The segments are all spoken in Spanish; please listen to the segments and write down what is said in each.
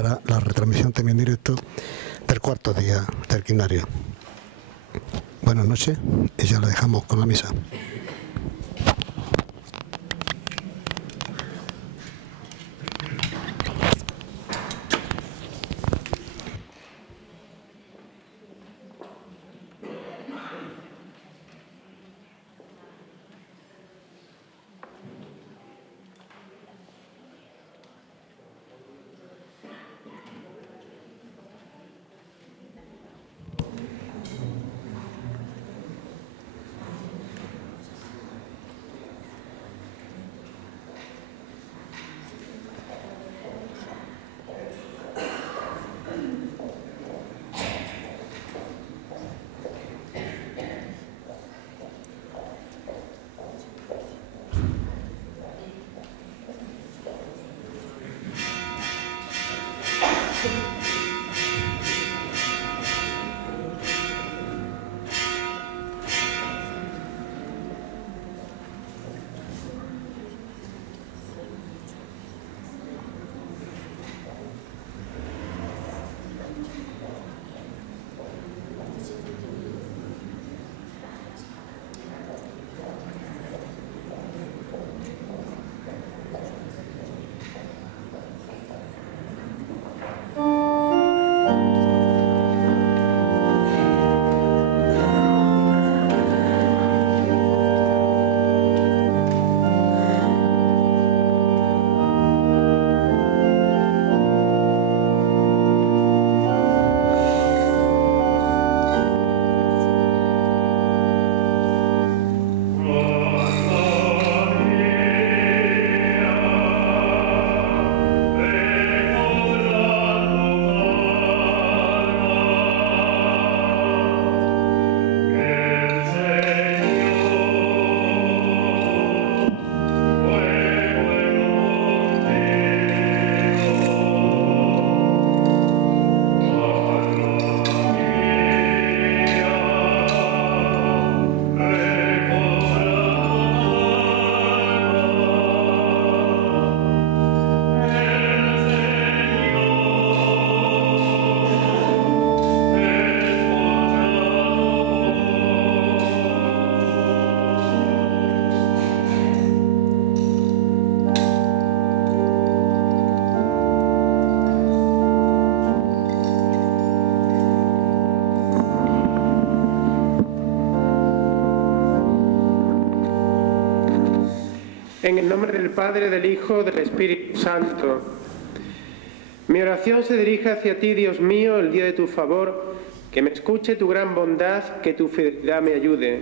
para la retransmisión también en directo del cuarto día del quinario. Buenas noches y ya la dejamos con la misa. En el nombre del Padre, del Hijo, del Espíritu Santo. Mi oración se dirige hacia ti, Dios mío, el día de tu favor, que me escuche tu gran bondad, que tu fidelidad me ayude.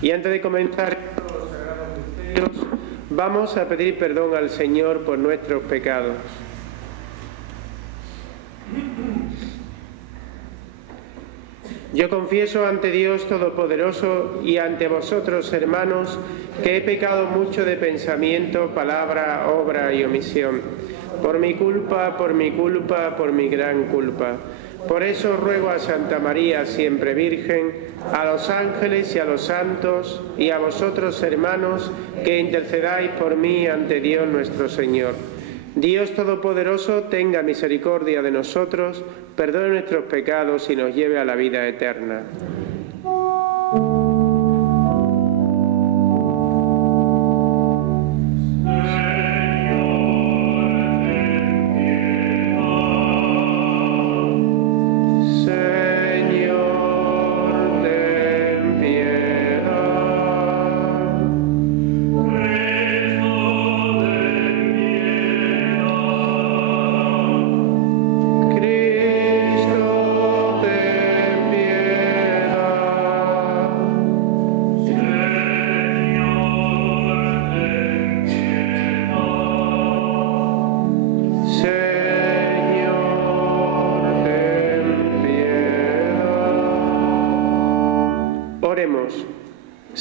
Y antes de comenzar los sagrados misterios, vamos a pedir perdón al Señor por nuestros pecados. Yo confieso ante Dios Todopoderoso y ante vosotros, hermanos, que he pecado mucho de pensamiento, palabra, obra y omisión. Por mi culpa, por mi gran culpa. Por eso ruego a Santa María, siempre Virgen, a los ángeles y a los santos, y a vosotros, hermanos, que intercedáis por mí ante Dios nuestro Señor. Dios Todopoderoso tenga misericordia de nosotros, perdone nuestros pecados y nos lleve a la vida eterna.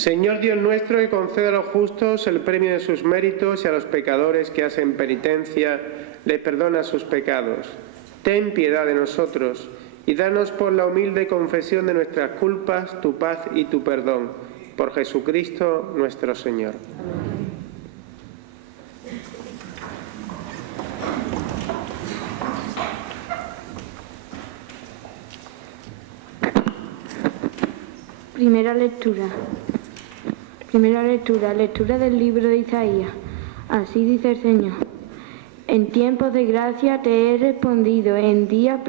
Señor Dios nuestro, que concede a los justos el premio de sus méritos y a los pecadores que hacen penitencia, les perdona sus pecados. Ten piedad de nosotros y danos por la humilde confesión de nuestras culpas, tu paz y tu perdón. Por Jesucristo nuestro Señor. Primera lectura. Lectura del libro de Isaías. Así dice el Señor. En tiempos de gracia te he respondido, en días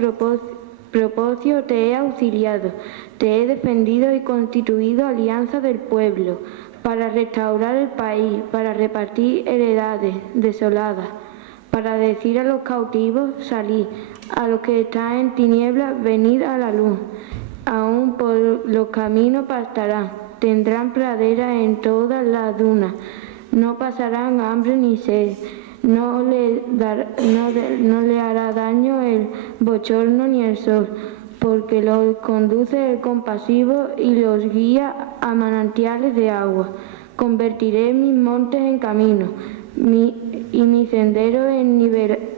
propicio te he auxiliado, te he defendido y constituido alianza del pueblo, para restaurar el país, para repartir heredades desoladas, para decir a los cautivos, salid, a los que están en tinieblas, venid a la luz. Aún por los caminos pastarán, tendrán praderas en todas las dunas, no pasarán hambre ni sed, no le hará daño el bochorno ni el sol, porque los conduce el compasivo y los guía a manantiales de agua. Convertiré mis montes en caminos y mi sendero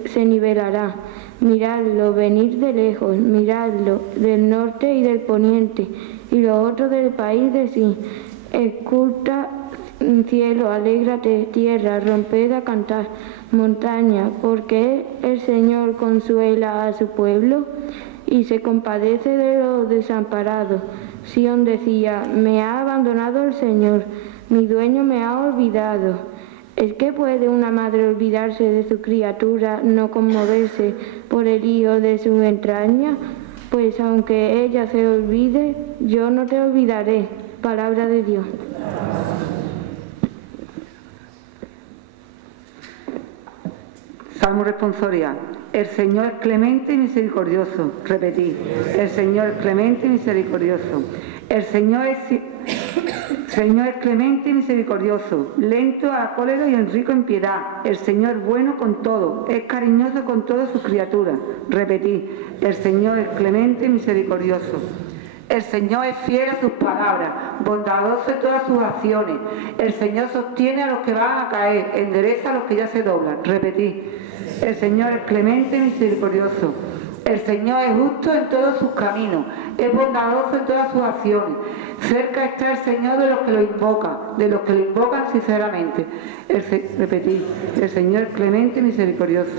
se nivelará. Miradlo, venid de lejos, miradlo, del norte y del poniente, y los otros del país de sí. Escucha, cielo, alégrate, tierra, romped a cantar, montaña, porque el Señor consuela a su pueblo y se compadece de los desamparados. Sión decía, me ha abandonado el Señor, mi dueño me ha olvidado. ¿Es que puede una madre olvidarse de su criatura, no conmoverse por el hijo de su entraña? Pues aunque ella se olvide, yo no te olvidaré. Palabra de Dios. Salmo responsorial. El Señor es clemente y misericordioso. Repetid. El Señor es clemente y misericordioso. El Señor es clemente y misericordioso, lento a cólera y rico en piedad. El Señor es bueno con todo, es cariñoso con todas sus criaturas. Repetid, el Señor es clemente y misericordioso. El Señor es fiel a sus palabras, bondadoso en todas sus acciones. El Señor sostiene a los que van a caer, endereza a los que ya se doblan. Repetid, el Señor es clemente y misericordioso. El Señor es justo en todos sus caminos, es bondadoso en todas sus acciones. Cerca está el Señor de los que lo invocan, sinceramente. Repetid, el Señor es clemente y misericordioso.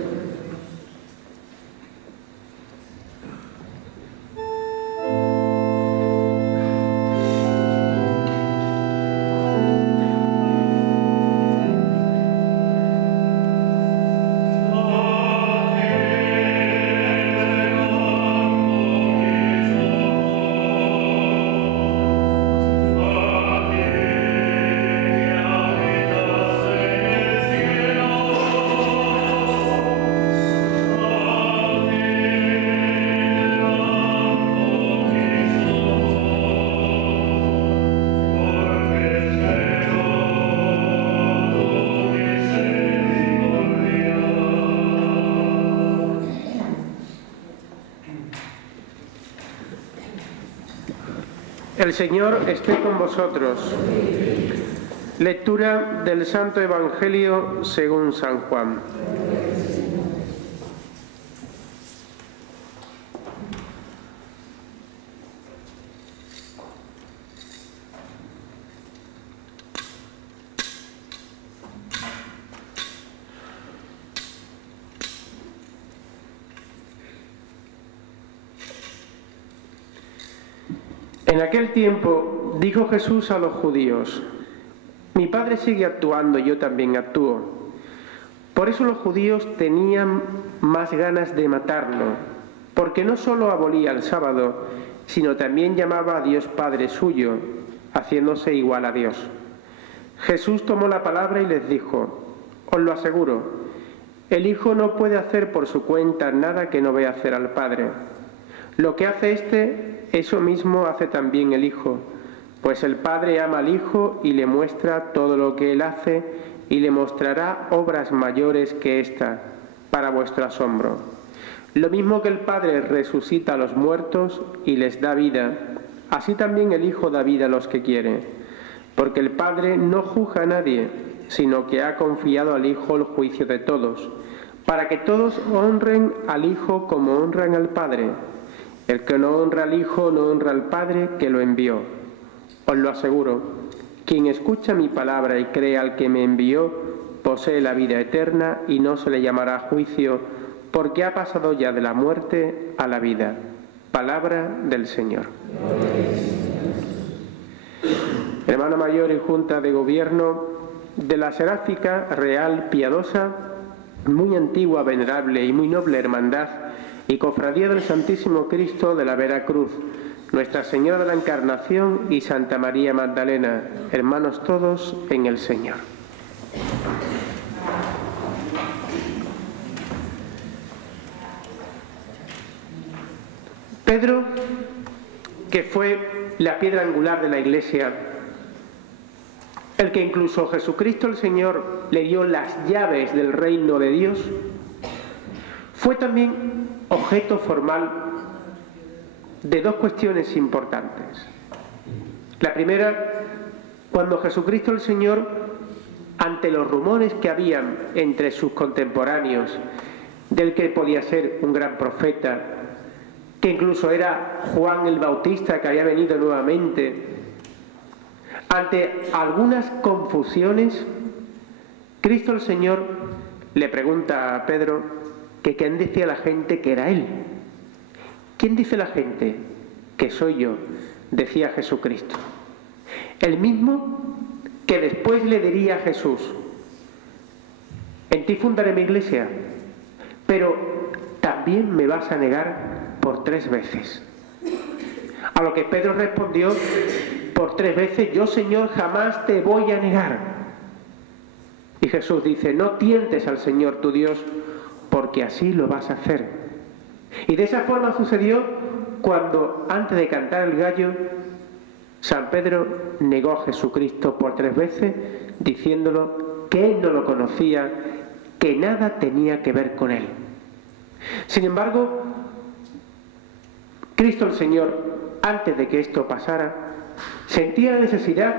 El Señor esté con vosotros. Lectura del Santo Evangelio según San Juan. En aquel tiempo dijo Jesús a los judíos: mi Padre sigue actuando, yo también actúo. Por eso los judíos tenían más ganas de matarlo, porque no solo abolía el sábado, sino también llamaba a Dios Padre suyo, haciéndose igual a Dios. Jesús tomó la palabra y les dijo: os lo aseguro, el Hijo no puede hacer por su cuenta nada que no vea hacer al Padre. Lo que hace éste, eso mismo hace también el Hijo, pues el Padre ama al Hijo y le muestra todo lo que Él hace y le mostrará obras mayores que ésta, para vuestro asombro. Lo mismo que el Padre resucita a los muertos y les da vida, así también el Hijo da vida a los que quiere, porque el Padre no juzga a nadie, sino que ha confiado al Hijo el juicio de todos, para que todos honren al Hijo como honran al Padre. El que no honra al Hijo no honra al Padre que lo envió. Os lo aseguro, quien escucha mi palabra y cree al que me envió, posee la vida eterna y no se le llamará juicio, porque ha pasado ya de la muerte a la vida. Palabra del Señor. hermana mayor y junta de gobierno de la Seráfica Real Piadosa, muy antigua, venerable y muy noble hermandad y cofradía del Santísimo Cristo de la Veracruz, Nuestra Señora de la Encarnación y Santa María Magdalena, hermanos todos en el Señor. Pedro, que fue la piedra angular de la Iglesia, el que incluso Jesucristo el Señor le dio las llaves del reino de Dios, fue también objeto formal de dos cuestiones importantes. La primera, cuando Jesucristo el Señor, ante los rumores que habían entre sus contemporáneos del que podía ser un gran profeta, que incluso era Juan el Bautista que había venido nuevamente, ante algunas confusiones, Cristo el Señor le pregunta a Pedro que quién decía la gente que era él. ¿Quién dice la gente que soy yo?, decía Jesucristo. El mismo que después le diría a Jesús: en ti fundaré mi iglesia, pero también me vas a negar por 3 veces. A lo que Pedro respondió: por 3 veces, yo, Señor, jamás te voy a negar. Y Jesús dice: no tientes al Señor tu Dios, porque así lo vas a hacer. Y de esa forma sucedió cuando, antes de cantar el gallo, San Pedro negó a Jesucristo por 3 veces, diciéndolo que él no lo conocía, que nada tenía que ver con él. Sin embargo, Cristo el Señor, antes de que esto pasara, sentía la necesidad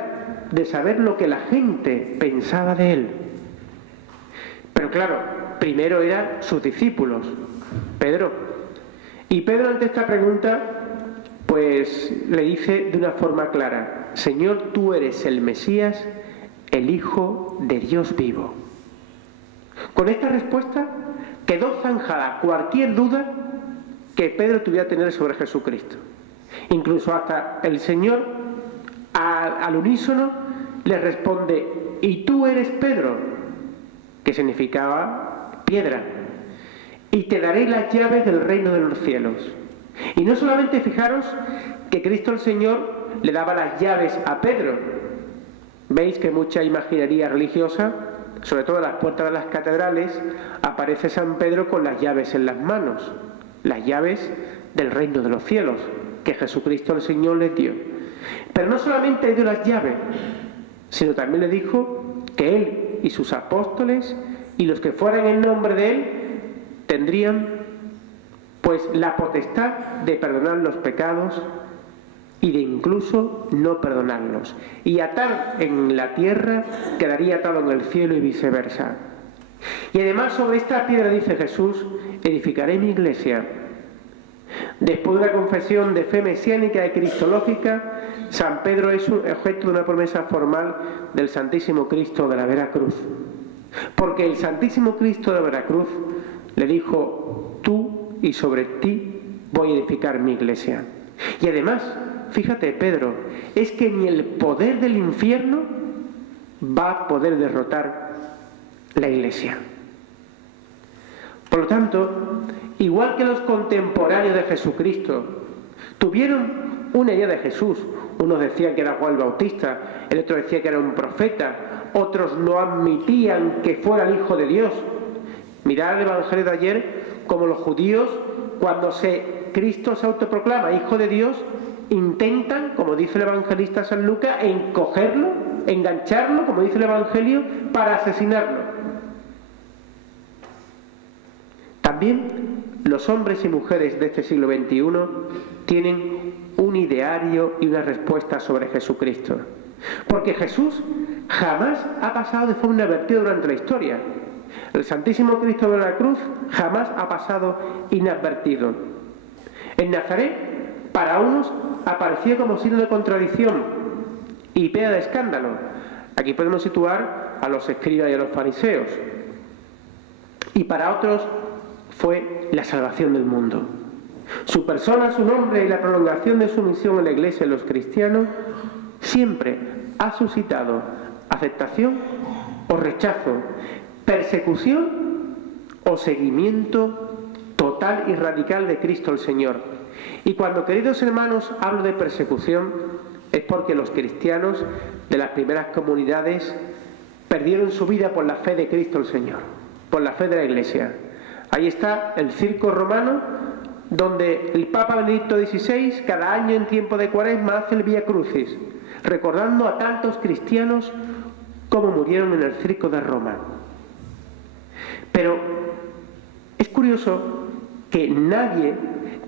de saber lo que la gente pensaba de él. Pero claro, primero eran sus discípulos, Pedro. Y Pedro, ante esta pregunta, pues le dice de una forma clara: Señor, tú eres el Mesías, el Hijo de Dios vivo. Con esta respuesta quedó zanjada cualquier duda que Pedro tuviera que tener sobre Jesucristo. Incluso hasta el Señor, al unísono, le responde: y tú eres Pedro, que significaba piedra, y te daré las llaves del reino de los cielos. Y no solamente, fijaros, que Cristo el Señor le daba las llaves a Pedro. Veis que mucha imaginería religiosa, sobre todo en las puertas de las catedrales, aparece San Pedro con las llaves en las manos, las llaves del reino de los cielos, que Jesucristo el Señor les dio. Pero no solamente le dio las llaves, sino también le dijo que él y sus apóstoles y los que fueran en nombre de él tendrían pues la potestad de perdonar los pecados y de incluso no perdonarlos. Y atar en la tierra quedaría atado en el cielo y viceversa. Y además, sobre esta piedra, dice Jesús, edificaré mi iglesia. Después de una confesión de fe mesiánica y cristológica, San Pedro es objeto de una promesa formal del Santísimo Cristo de la Veracruz. Porque el Santísimo Cristo de la Veracruz le dijo: tú y sobre ti voy a edificar mi iglesia. Y además, fíjate, Pedro, es que ni el poder del infierno va a poder derrotar la iglesia. Por lo tanto, igual que los contemporáneos de Jesucristo tuvieron una idea de Jesús, unos decían que era Juan el Bautista, el otro decía que era un profeta, otros no admitían que fuera el Hijo de Dios. Mirad el Evangelio de ayer, como los judíos, cuando Cristo se autoproclama Hijo de Dios, intentan, como dice el evangelista San Lucas, encogerlo, engancharlo, como dice el Evangelio, para asesinarlo. También los hombres y mujeres de este siglo XXI tienen un ideario y una respuesta sobre Jesucristo. Porque Jesús jamás ha pasado de forma inadvertida durante la historia. El Santísimo Cristo de la Cruz jamás ha pasado inadvertido. En Nazaret, para unos, apareció como signo de contradicción y pena de escándalo. Aquí podemos situar a los escribas y a los fariseos. Y para otros fue la salvación del mundo. Su persona, su nombre y la prolongación de su misión en la Iglesia y los cristianos siempre ha suscitado aceptación o rechazo, persecución o seguimiento total y radical de Cristo el Señor. Y cuando, queridos hermanos, hablo de persecución, es porque los cristianos de las primeras comunidades perdieron su vida por la fe de Cristo el Señor, por la fe de la Iglesia. Ahí está el circo romano, donde el Papa Benedicto XVI cada año en tiempo de Cuaresma hace el Vía Crucis, recordando a tantos cristianos como murieron en el circo de Roma. Pero es curioso que nadie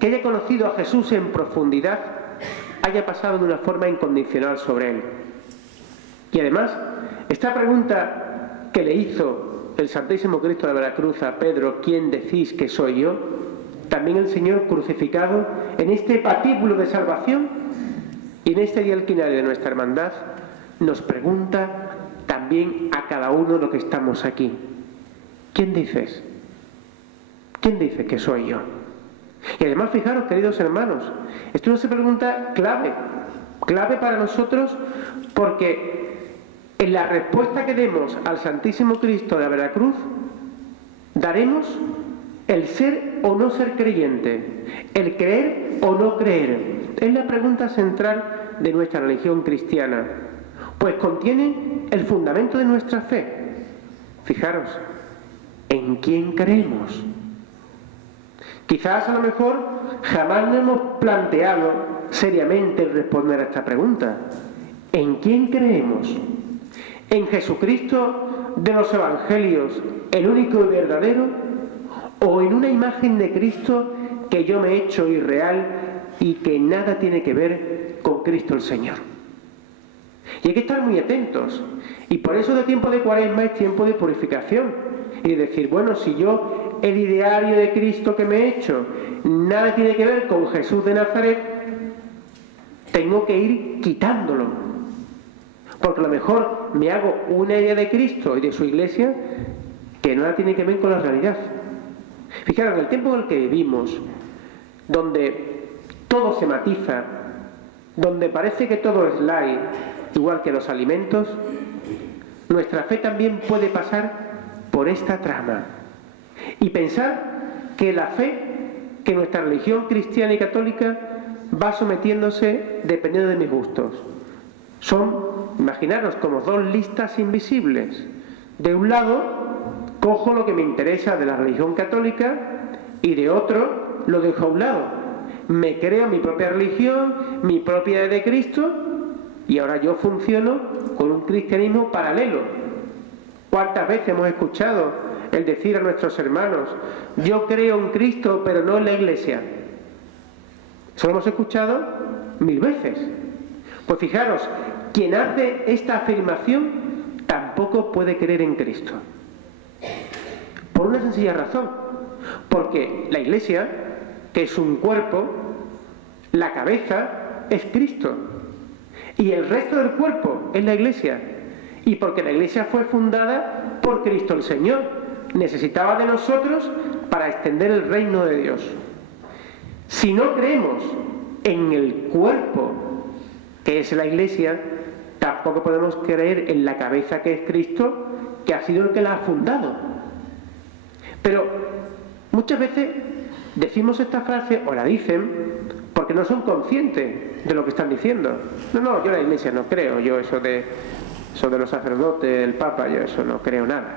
que haya conocido a Jesús en profundidad haya pasado de una forma incondicional sobre él. Y además, esta pregunta que le hizo el Santísimo Cristo de Veracruz a Pedro, ¿quién decís que soy yo?, también el Señor crucificado en este patíbulo de salvación y en este día alquinario de nuestra hermandad nos pregunta también a cada uno de los que estamos aquí: ¿quién dices? ¿Quién dice que soy yo? Y además, fijaros, queridos hermanos, esto es una pregunta clave para nosotros, porque en la respuesta que demos al Santísimo Cristo de Veracruz daremos el ser o no ser creyente, el creer o no creer. Es la pregunta central de nuestra religión cristiana, pues contiene el fundamento de nuestra fe. Fijaros, ¿en quién creemos? Quizás a lo mejor jamás nos hemos planteado seriamente el responder a esta pregunta. ¿En quién creemos? ¿En Jesucristo de los Evangelios, el único y verdadero? ¿O en una imagen de Cristo que yo me he hecho irreal y que nada tiene que ver con Cristo el Señor? Y hay que estar muy atentos. Y por eso el tiempo de Cuaresma es tiempo de purificación. Y decir, bueno, si yo el ideario de Cristo que me he hecho nada tiene que ver con Jesús de Nazaret, tengo que ir quitándolo. Porque a lo mejor me hago una idea de Cristo y de su Iglesia que nada tiene que ver con la realidad. Fijaros, en el tiempo en el que vivimos, donde todo se matiza, donde parece que todo es light, igual que los alimentos, nuestra fe también puede pasar por esta trama y pensar que la fe, que nuestra religión cristiana y católica va sometiéndose dependiendo de mis gustos. Son, imaginaros, como dos listas invisibles. De un lado cojo lo que me interesa de la religión católica y de otro lo dejo a un lado. Me creo mi propia religión, mi propia idea de Cristo, y ahora yo funciono con un cristianismo paralelo. ¿Cuántas veces hemos escuchado el decir a nuestros hermanos: yo creo en Cristo pero no en la Iglesia? Eso lo hemos escuchado 1000 veces. Pues fijaros, quien hace esta afirmación tampoco puede creer en Cristo. Por una sencilla razón, porque la Iglesia, que es un cuerpo, la cabeza es Cristo y el resto del cuerpo es la Iglesia, y porque la Iglesia fue fundada por Cristo el Señor, necesitaba de nosotros para extender el reino de Dios. Si no creemos en el cuerpo que es la Iglesia, tampoco podemos creer en la cabeza que es Cristo, que ha sido el que la ha fundado. Pero muchas veces decimos esta frase, o la dicen, porque no son conscientes de lo que están diciendo. No, yo en la Iglesia no creo, yo eso de los sacerdotes, el Papa, yo eso no creo nada.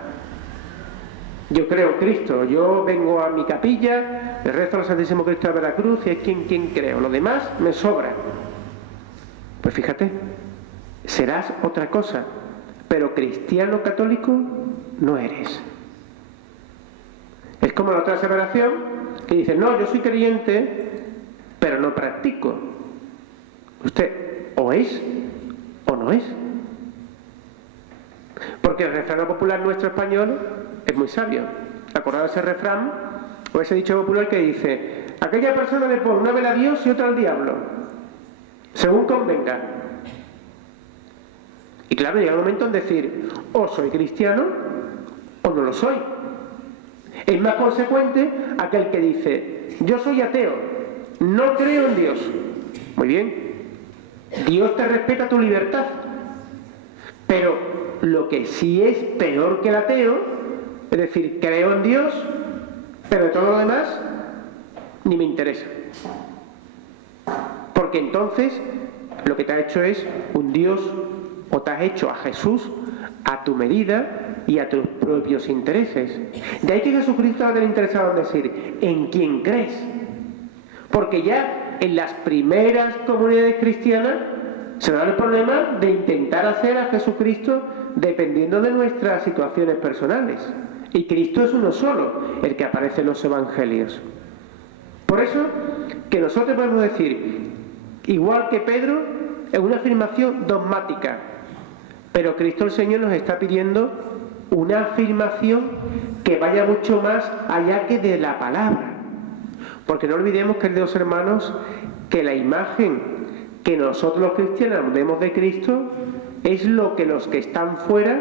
Yo creo en Cristo, yo vengo a mi capilla, le rezo al Santísimo Cristo de Veracruz y es quien creo, lo demás me sobra. Pues fíjate, serás otra cosa, pero cristiano católico no eres. Es como la otra aseveración que dice, no, yo soy creyente, pero no practico. Usted o es o no es. Porque el refrán popular nuestro español es muy sabio. Acordaos ese refrán o ese dicho popular que dice: aquella persona le pone una vela a Dios y otra al diablo, según convenga. Y claro, llega el momento en decir, o soy cristiano o no lo soy. Es más consecuente aquel que dice, yo soy ateo, no creo en Dios. Muy bien, Dios te respeta tu libertad, Pero lo que sí es peor que el ateo, es decir, creo en Dios, pero de todo lo demás ni me interesa. Porque entonces lo que te ha hecho es un Dios, o te has hecho a Jesús a tu medida y a tus propios intereses. De ahí que Jesucristo va a tener interesado en decir, ¿en quién crees? Porque ya en las primeras comunidades cristianas se da el problema de intentar hacer a Jesucristo dependiendo de nuestras situaciones personales. Y Cristo es uno solo, el que aparece en los evangelios. Por eso que nosotros podemos decir, igual que Pedro, es una afirmación dogmática, pero Cristo el Señor nos está pidiendo una afirmación que vaya mucho más allá que de la palabra. Porque no olvidemos, queridos hermanos, que la imagen que nosotros los cristianos vemos de Cristo es lo que los que están fuera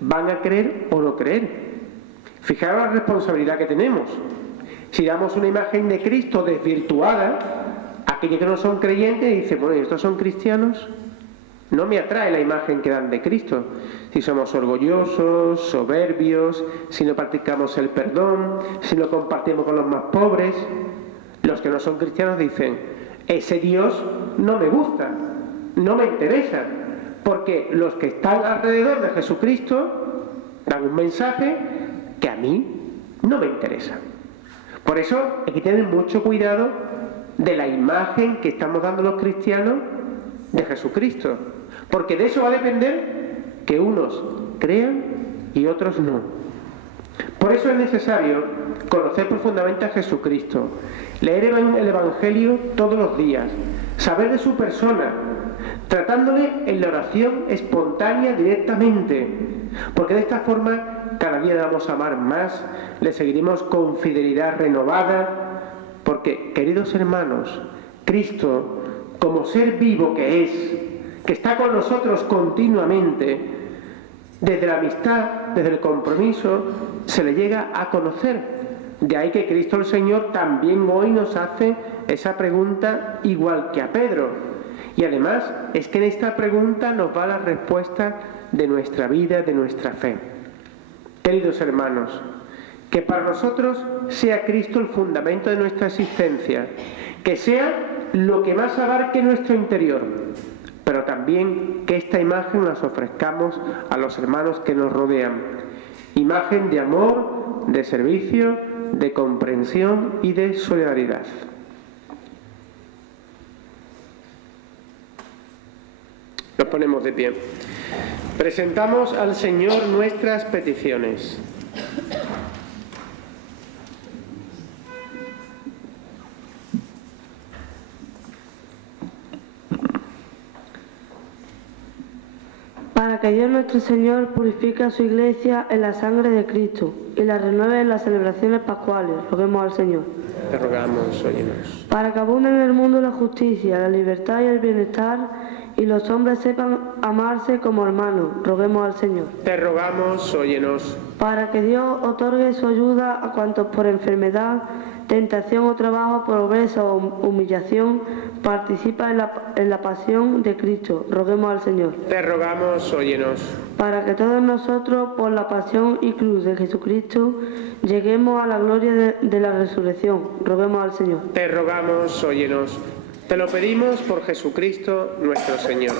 van a creer o no creer. Fijaros la responsabilidad que tenemos. Si damos una imagen de Cristo desvirtuada, aquellos que no son creyentes dicen, bueno, ¿y estos son cristianos? No me atrae la imagen que dan de Cristo. Si somos orgullosos, soberbios, si no practicamos el perdón, si no compartimos con los más pobres. Los que no son cristianos dicen, ese Dios no me gusta, no me interesa, porque los que están alrededor de Jesucristo dan un mensaje que a mí no me interesa. Por eso hay que tener mucho cuidado de la imagen que estamos dando los cristianos de Jesucristo, porque de eso va a depender que unos crean y otros no. Por eso es necesario conocer profundamente a Jesucristo, leer el Evangelio todos los días, saber de su persona, tratándole en la oración espontánea directamente, porque de esta forma cada día le vamos a amar más, le seguiremos con fidelidad renovada, porque, queridos hermanos, Cristo, como ser vivo que es, que está con nosotros continuamente, desde la amistad, desde el compromiso, se le llega a conocer. De ahí que Cristo el Señor también hoy nos hace esa pregunta igual que a Pedro. Y además es que en esta pregunta nos va la respuesta de nuestra vida, de nuestra fe. Queridos hermanos, que para nosotros sea Cristo el fundamento de nuestra existencia, que sea lo que más abarque nuestro interior, pero también que esta imagen las ofrezcamos a los hermanos que nos rodean. Imagen de amor, de servicio, de comprensión y de solidaridad. Nos ponemos de pie. Presentamos al Señor nuestras peticiones. Para que Dios nuestro Señor purifique a su Iglesia en la sangre de Cristo y la renueve en las celebraciones pascuales, roguemos al Señor. Te rogamos, óyenos. Para que abunde en el mundo la justicia, la libertad y el bienestar, y los hombres sepan amarse como hermanos, roguemos al Señor. Te rogamos, óyenos. Para que Dios otorgue su ayuda a cuantos por enfermedad, tentación o trabajo, pobreza o humillación, participan en la pasión de Cristo, roguemos al Señor. Te rogamos, óyenos. Para que todos nosotros, por la pasión y cruz de Jesucristo, lleguemos a la gloria de la resurrección, roguemos al Señor. Te rogamos, óyenos. Te lo pedimos por Jesucristo nuestro Señor.